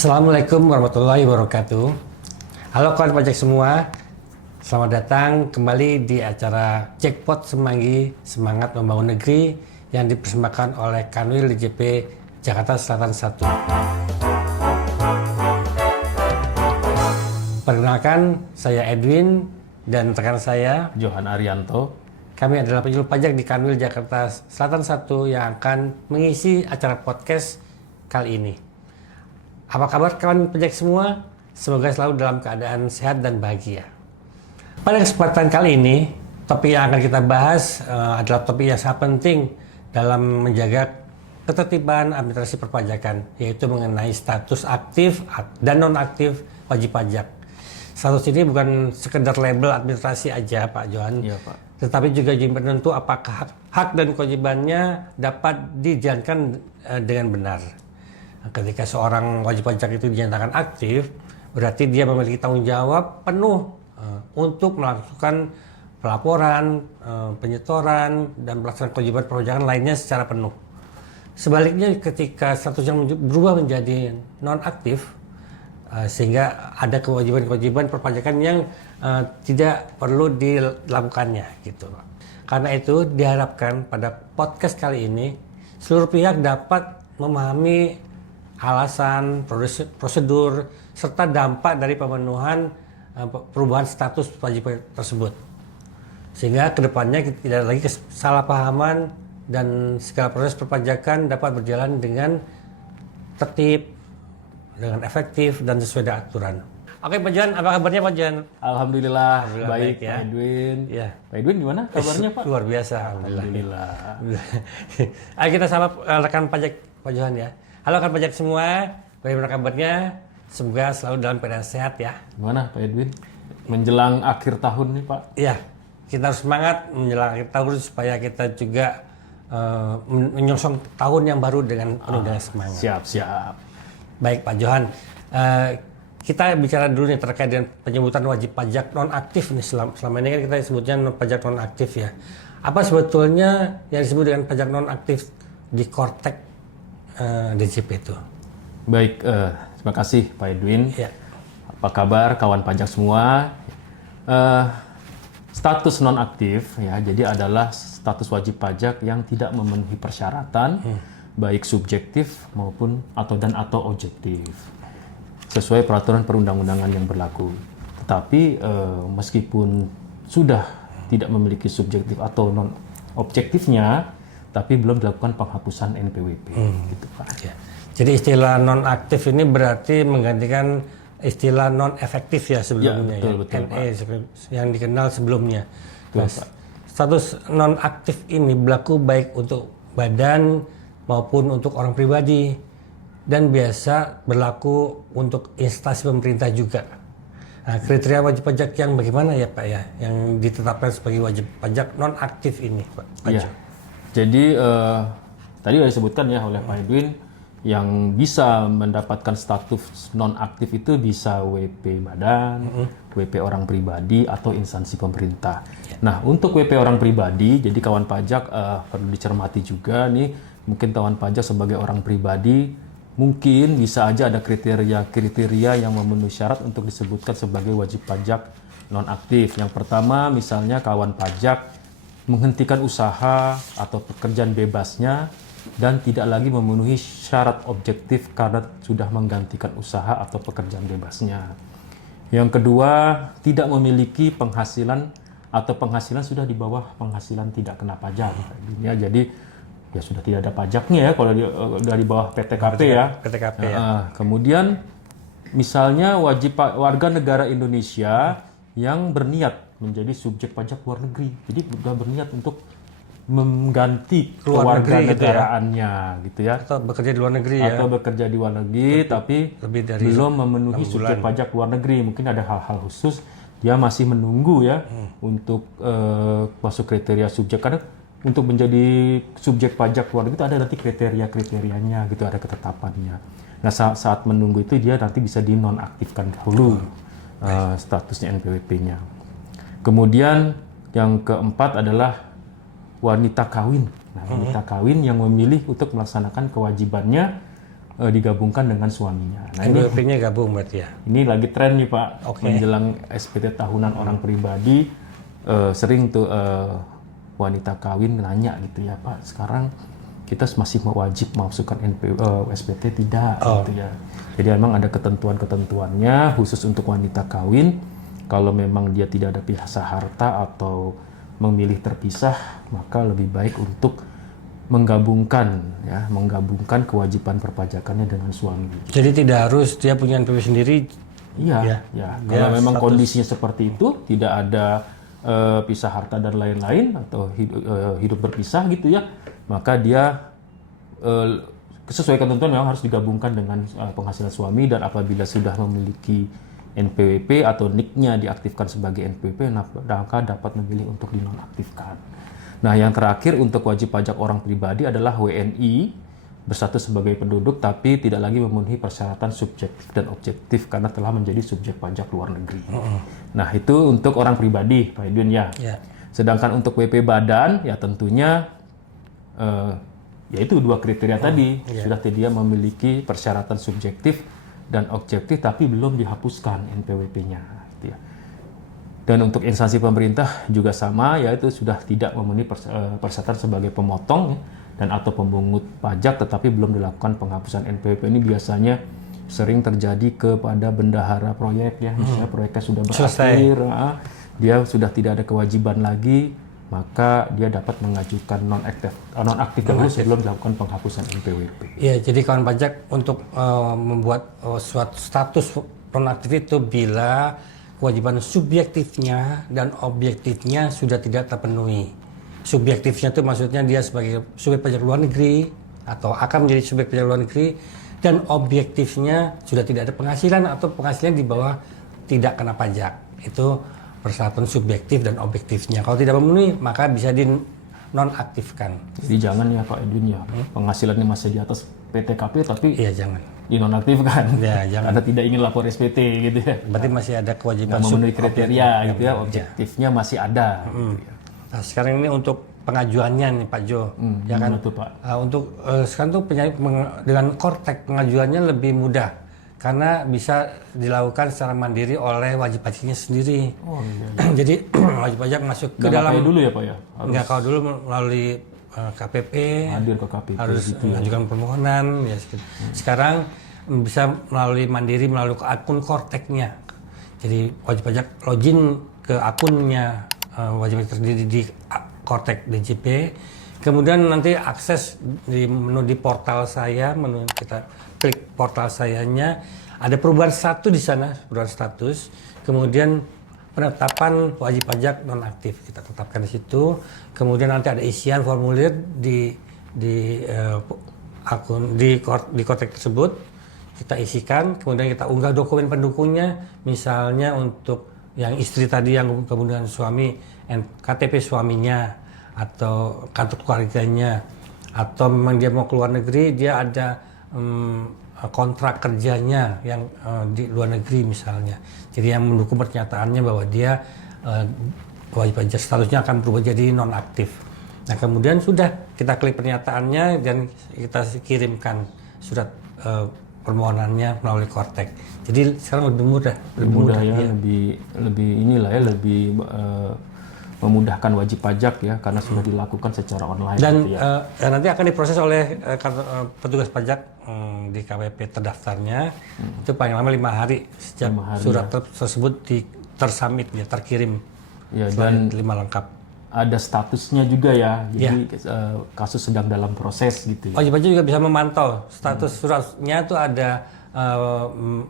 Assalamualaikum warahmatullahi wabarakatuh. Halo kawan pajak semua, selamat datang kembali di acara Jackpot Semanggi Semangat Membangun Negeri yang dipersembahkan oleh Kanwil DJP Jakarta Selatan 1. Perkenalkan, saya Edwin dan rekan saya Johan Arianto. Kami adalah penyuluh pajak di Kanwil Jakarta Selatan 1 yang akan mengisi acara podcast kali ini. Apa kabar kawan pajak semua? Semoga selalu dalam keadaan sehat dan bahagia. Pada kesempatan kali ini, topik yang akan kita bahas adalah topik yang sangat penting dalam menjaga ketertiban administrasi perpajakan, yaitu mengenai status aktif dan non-aktif wajib pajak. Status ini bukan sekedar label administrasi aja, Pak Johan, Iya, Pak. tetapi juga jadi penentu apakah hak dan kewajibannya dapat dijalankan dengan benar. Ketika seorang wajib pajak itu dinyatakan aktif, berarti dia memiliki tanggung jawab penuh untuk melakukan pelaporan, penyetoran, dan pelaksanaan kewajiban perpajakan lainnya secara penuh. Sebaliknya, ketika statusnya berubah menjadi non-aktif, sehingga ada kewajiban-kewajiban perpajakan yang tidak perlu dilakukannya, gitu. Karena itu diharapkan pada podcast kali ini seluruh pihak dapat memahami alasan, prosedur, serta dampak dari pemenuhan perubahan status wajib tersebut. Sehingga kedepannya tidak lagi kesalahpahaman dan segala proses perpajakan dapat berjalan dengan tertib, dengan efektif, dan sesuai dengan aturan. Oke Pak Johan, apa kabarnya Pak Johan? Alhamdulillah baik ya. Pak Edwin. Ya. Pak Edwin gimana kabarnya Pak? Luar biasa, Alhamdulillah. Ayo kita sapa rekan pajak Pak Johan ya. Halo rekan pajak semua, bagaimana kabarnya? Semoga selalu dalam keadaan sehat ya. Gimana Pak Edwin? Menjelang akhir tahun nih Pak. Iya, kita harus semangat menjelang akhir tahun supaya kita juga menyongsong tahun yang baru dengan penuh dengan semangat. Siap. Baik Pak Johan, kita bicara dulu nih terkait dengan penyebutan wajib pajak non-aktif nih. Selama ini kan kita sebutnya pajak non-aktif ya. Apa sebetulnya yang disebut dengan pajak non-aktif di Kortek DJP itu? Baik, terima kasih Pak Edwin. Ya. Apa kabar kawan pajak semua? Status non-aktif ya, jadi adalah status wajib pajak yang tidak memenuhi persyaratan baik subjektif maupun atau objektif sesuai peraturan perundang-undangan yang berlaku. Tetapi meskipun sudah tidak memiliki subjektif atau non objektifnya, tapi belum dilakukan penghapusan NPWP, gitu Pak. Ya. Jadi istilah non-aktif ini berarti menggantikan istilah non-efektif ya sebelumnya, ya, betul, NE yang dikenal sebelumnya. Betul, Nah, status non-aktif ini berlaku baik untuk badan maupun untuk orang pribadi dan biasa berlaku untuk instansi pemerintah juga. Nah, kriteria wajib pajak yang bagaimana ya Pak ya, yang ditetapkan sebagai wajib pajak non-aktif ini Pak? Iya. Jadi tadi sudah disebutkan ya oleh Pak Edwin, yang bisa mendapatkan status non-aktif itu bisa WP badan, WP orang pribadi, atau instansi pemerintah. Nah, untuk WP orang pribadi, jadi kawan pajak perlu dicermati juga nih, mungkin kawan pajak sebagai orang pribadi, mungkin bisa aja ada kriteria yang memenuhi syarat untuk disebutkan sebagai wajib pajak non-aktif. Yang pertama, misalnya kawan pajak menghentikan usaha atau pekerjaan bebasnya dan tidak lagi memenuhi syarat objektif karena sudah menggantikan usaha atau pekerjaan bebasnya. Yang kedua, tidak memiliki penghasilan atau penghasilan sudah di bawah penghasilan tidak kena pajak. Ya, jadi ya sudah tidak ada pajaknya ya kalau sudah di bawah PTKP ya. PTKP ya. Kemudian misalnya warga negara Indonesia yang berniat menjadi subjek pajak luar negeri. Jadi sudah berniat untuk mengganti kewarganegaraannya gitu ya. Atau bekerja di luar negeri ya. Atau bekerja di luar negeri tapi belum memenuhi subjek pajak luar negeri. Mungkin ada hal-hal khusus dia masih menunggu ya untuk masuk kriteria subjek, karena untuk menjadi subjek pajak luar negeri itu ada nanti kriteria-kriterianya gitu, ada ketetapannya. Nah, saat menunggu itu dia nanti bisa dinonaktifkan dahulu statusnya NPWP-nya. Kemudian yang keempat adalah wanita kawin. Nah, wanita kawin yang memilih untuk melaksanakan kewajibannya digabungkan dengan suaminya. Nah ini NPWP-nya gabung berarti ya. ini lagi tren nih Pak, Oke. menjelang SPT tahunan orang pribadi, sering tuh wanita kawin nanya gitu ya Pak, sekarang kita masih wajib memasukkan SPT tidak gitu ya. Jadi memang ada ketentuan-ketentuannya khusus untuk wanita kawin. Kalau memang dia tidak ada pisah harta atau memilih terpisah, maka lebih baik untuk menggabungkan kewajiban perpajakannya dengan suami. Jadi tidak harus dia punya NPWP sendiri. Iya, Ya. Kalau Ya, memang status. kondisinya seperti itu, tidak ada pisah harta dan lain-lain atau hidup berpisah gitu ya, maka dia sesuai ketentuan memang harus digabungkan dengan penghasilan suami, dan apabila sudah memiliki NPWP atau NIK-nya diaktifkan sebagai NPWP, maka dapat memilih untuk dinonaktifkan. Nah, yang terakhir untuk wajib pajak orang pribadi adalah WNI, berstatus sebagai penduduk tapi tidak lagi memenuhi persyaratan subjektif dan objektif karena telah menjadi subjek pajak luar negeri. Nah, itu untuk orang pribadi, Pak Edwin ya. Ya. Sedangkan untuk WP badan, ya tentunya yaitu 2 kriteria tadi, sudah dia memiliki persyaratan subjektif dan objektif tapi belum dihapuskan NPWP-nya. Gitu ya. Dan untuk instansi pemerintah juga sama, yaitu sudah tidak memenuhi persyaratan sebagai pemotong dan atau pemungut pajak, tetapi belum dilakukan penghapusan NPWP. Ini biasanya sering terjadi kepada bendahara proyek ya, misalnya proyeknya sudah berakhir, dia sudah tidak ada kewajiban lagi, maka dia dapat mengajukan nonaktif dahulu sebelum dilakukan penghapusan NPWP. Iya, jadi kawan pajak untuk membuat suatu status nonaktif itu bila kewajiban subjektifnya dan objektifnya sudah tidak terpenuhi. Subjektifnya itu maksudnya dia sebagai subjek pajak luar negeri atau akan menjadi subjek pajak luar negeri, dan objektifnya sudah tidak ada penghasilan atau penghasilan di bawah tidak kena pajak. Itu persyaratan subjektif dan objektifnya. Kalau tidak memenuhi maka bisa dinonaktifkan. Jadi jangan ya Pak Edwin ya, penghasilannya masih di atas PTKP tapi Iya, jangan. dinonaktifkan. Ya, jangan. Karena tidak ingin lapor SPT gitu ya. Berarti masih ada kewajiban Memenuhi kriteria gitu ya, objektifnya masih ada. Gitu ya. Nah, sekarang ini untuk pengajuannya nih Pak Jo, ya kan? Gimana tuh Pak? Untuk sekarang tuh dengan Kortek pengajuannya lebih mudah karena bisa dilakukan secara mandiri oleh wajib pajaknya sendiri. Oh iya. Jadi wajib pajak masuk ke Nggak dalam. kayak dulu ya Pak ya? Enggak, kalau dulu melalui KPP Hadir ke KPP harus gitu ya. mengajukan permohonan ya. Sekarang bisa melalui mandiri melalui akun Korteknya. Jadi wajib pajak login ke akunnya wajib pajak terdiri di Kortek DJP. Kemudian nanti akses di menu di portal saya, menu kita klik portal sayanya, ada perubahan status di sana, perubahan status. Kemudian penetapan wajib pajak nonaktif kita tetapkan di situ. Kemudian nanti ada isian formulir di akun di Kortek tersebut kita isikan. Kemudian kita unggah dokumen pendukungnya, misalnya untuk yang istri tadi yang kemudian suami, KTP suaminya atau kartu keluarganya, atau memang dia mau keluar negeri, dia ada kontrak kerjanya yang di luar negeri misalnya. Jadi yang mendukung pernyataannya bahwa dia wajib pajak statusnya akan berubah jadi nonaktif. Nah kemudian sudah kita klik pernyataannya dan kita kirimkan surat permohonannya melalui Kortek. Jadi sekarang lebih mudah, Lebih mudah ya, lebih inilah ya, lebih memudahkan wajib pajak ya, karena sudah dilakukan secara online. Dan gitu ya. nanti akan diproses oleh petugas pajak di KWP terdaftarnya. Itu paling lama 5 hari sejak 5 hari, surat tersebut tersubmit ya, terkirim. Ya, dan dan 5 lengkap. ada statusnya juga ya, jadi kasus sedang dalam proses gitu ya. Wajib pajak juga bisa memantau status suratnya itu ada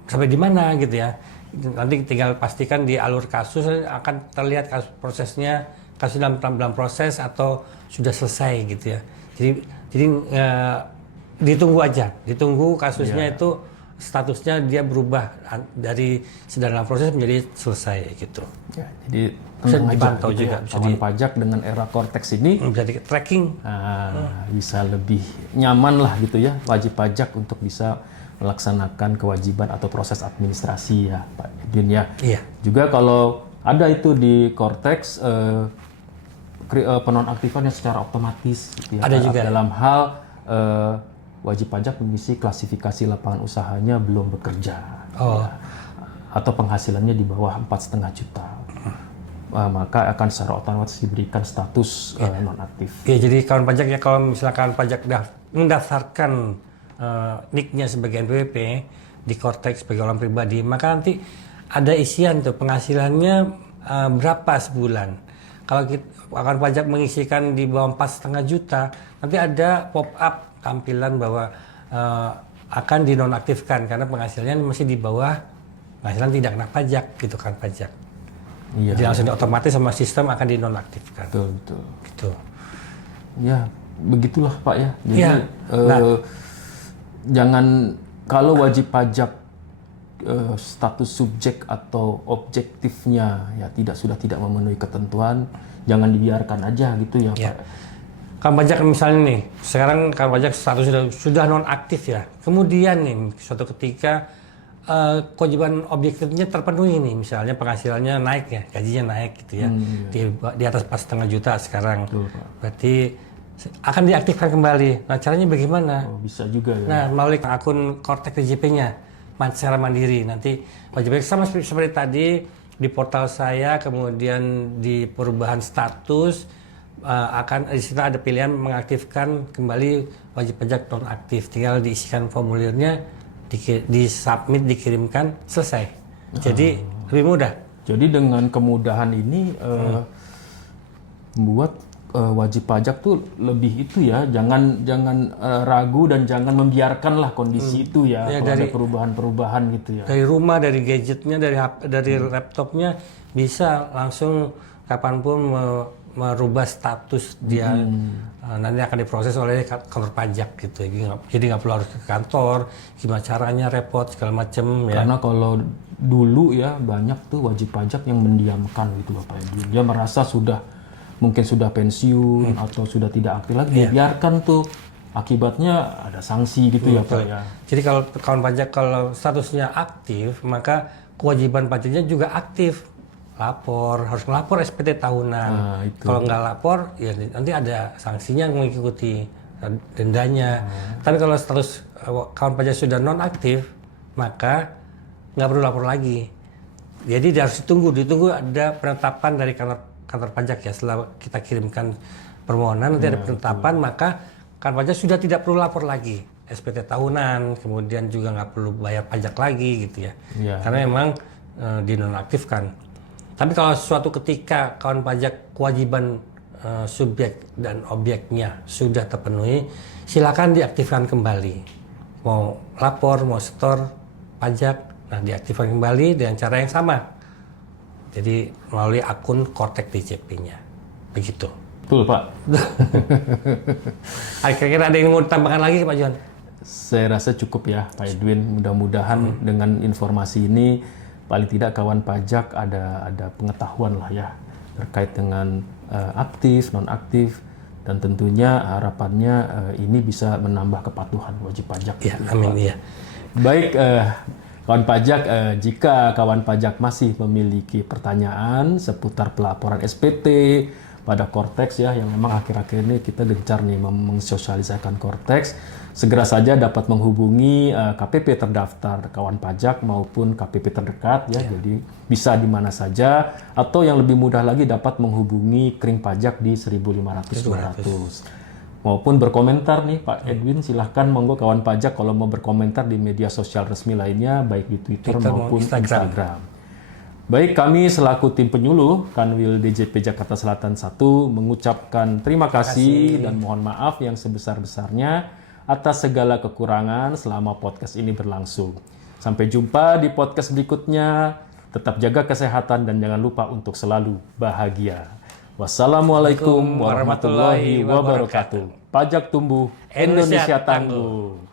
sampai di mana gitu ya. Nanti tinggal pastikan di alur kasus akan terlihat prosesnya, kasus dalam proses atau sudah selesai gitu ya. Jadi ditunggu aja, ditunggu kasusnya itu statusnya dia berubah dari sedang dalam proses menjadi selesai gitu. Ya, jadi Bisa tenang aja dipantau gitu juga, ya. bisa Kawan pajak dengan era Kortex ini Bisa di tracking. bisa lebih nyaman lah gitu ya, wajib pajak untuk bisa melaksanakan kewajiban atau proses administrasi ya Pak Edwin ya. Iya. Juga kalau ada itu di Kortex penonaktifannya secara otomatis gitu ya. Ada juga. Dalam hal wajib pajak mengisi klasifikasi lapangan usahanya belum bekerja, Oh. ya, atau penghasilannya di bawah 4,5 juta, maka akan secara otomatis diberikan status nonaktif. Ya, jadi kawan pajak ya kalau misalkan pajak mendaftarkan NIK-nya sebagai NPWP di Kortex sebagai orang pribadi, maka nanti ada isian tuh penghasilannya berapa sebulan. Kalau kawan pajak mengisikan di bawah 4,5 juta, nanti ada pop up tampilan bahwa akan dinonaktifkan karena penghasilannya masih di bawah penghasilan tidak kena pajak gitu kan pajak. Iya. Jadi langsung otomatis sama sistem akan dinonaktifkan. Betul, betul. Gitu. Ya, begitulah Pak ya. Jadi Ya. jangan kalau wajib pajak status subjek atau objektifnya ya sudah tidak memenuhi ketentuan, jangan dibiarkan aja gitu ya Ya. Pak. Kawan pajak misalnya nih, sekarang kawan pajak status sudah nonaktif ya. Kemudian nih suatu ketika kewajiban objektifnya terpenuhi nih, misalnya penghasilannya naik ya, gajinya naik gitu ya, di atas 4,5 juta sekarang. Betul, Pak. Berarti akan diaktifkan kembali. Nah caranya bagaimana? Oh, bisa juga ya. Nah melalui akun Kortex DJP-nya secara mandiri. Nanti wajib pajak sama seperti tadi di portal saya, kemudian di perubahan status akan di situ ada pilihan mengaktifkan kembali wajib pajak nonaktif. Tinggal diisikan formulirnya, di submit, dikirimkan, selesai. Jadi lebih mudah. Jadi dengan kemudahan ini membuat wajib pajak tuh lebih itu ya, jangan ragu dan jangan membiarkanlah kondisi itu ya, kalau ada perubahan-perubahan gitu ya. Dari rumah, dari gadgetnya, dari laptopnya bisa langsung kapanpun merubah status dia. Nanti akan diproses oleh kantor pajak gitu. Jadi nggak perlu harus ke kantor, gimana caranya, repot segala macam ya. Karena kalau dulu ya banyak tuh wajib pajak yang mendiamkan gitu Bapak Ibu. Dia merasa mungkin sudah pensiun atau sudah tidak aktif lagi, dibiarkan tuh. Akibatnya ada sanksi gitu ya Pak ya. Jadi kalau kawan pajak kalau statusnya aktif, maka kewajiban pajaknya juga aktif. Harus melapor SPT tahunan. Kalau nggak lapor, ya nanti ada sanksinya mengikuti dendanya. Tapi kalau status kawan pajak sudah nonaktif, maka nggak perlu lapor lagi. Jadi harus ditunggu ada penetapan dari kantor pajak ya. Setelah kita kirimkan permohonan, nanti ada penetapan, maka kawan pajak sudah tidak perlu lapor lagi. SPT tahunan, kemudian juga nggak perlu bayar pajak lagi gitu ya. Karena memang dinonaktifkan. Tapi kalau suatu ketika kawan pajak kewajiban subjek dan objeknya sudah terpenuhi, silakan diaktifkan kembali. Mau lapor, mau setor pajak, nah diaktifkan kembali dengan cara yang sama. Jadi melalui akun Kortex DJP-nya. Begitu. Betul Pak. Kira-kira ada yang mau ditambahkan lagi Pak John? Saya rasa cukup ya Pak Edwin. Mudah-mudahan dengan informasi ini paling tidak kawan pajak ada pengetahuan lah ya terkait dengan aktif, nonaktif, dan tentunya harapannya ini bisa menambah kepatuhan wajib pajak. Ya, amin ya. Baik kawan pajak, jika kawan pajak masih memiliki pertanyaan seputar pelaporan SPT pada Kortex ya, yang memang akhir-akhir ini kita gencar nih mensosialisasikan Kortex, segera saja dapat menghubungi KPP terdaftar kawan pajak maupun KPP terdekat ya. Jadi bisa di mana saja, atau yang lebih mudah lagi dapat menghubungi Kring Pajak di 1500-200. Maupun berkomentar nih Pak Edwin, silahkan monggo kawan pajak kalau mau berkomentar di media sosial resmi lainnya baik di Twitter maupun Instagram. Baik, kami selaku tim penyuluh Kanwil DJP Jakarta Selatan 1 mengucapkan terima kasih dan mohon maaf yang sebesar-besarnya atas segala kekurangan selama podcast ini berlangsung. Sampai jumpa di podcast berikutnya. Tetap jaga kesehatan dan jangan lupa untuk selalu bahagia. Wassalamualaikum warahmatullahi wabarakatuh. Pajak tumbuh, Indonesia tangguh.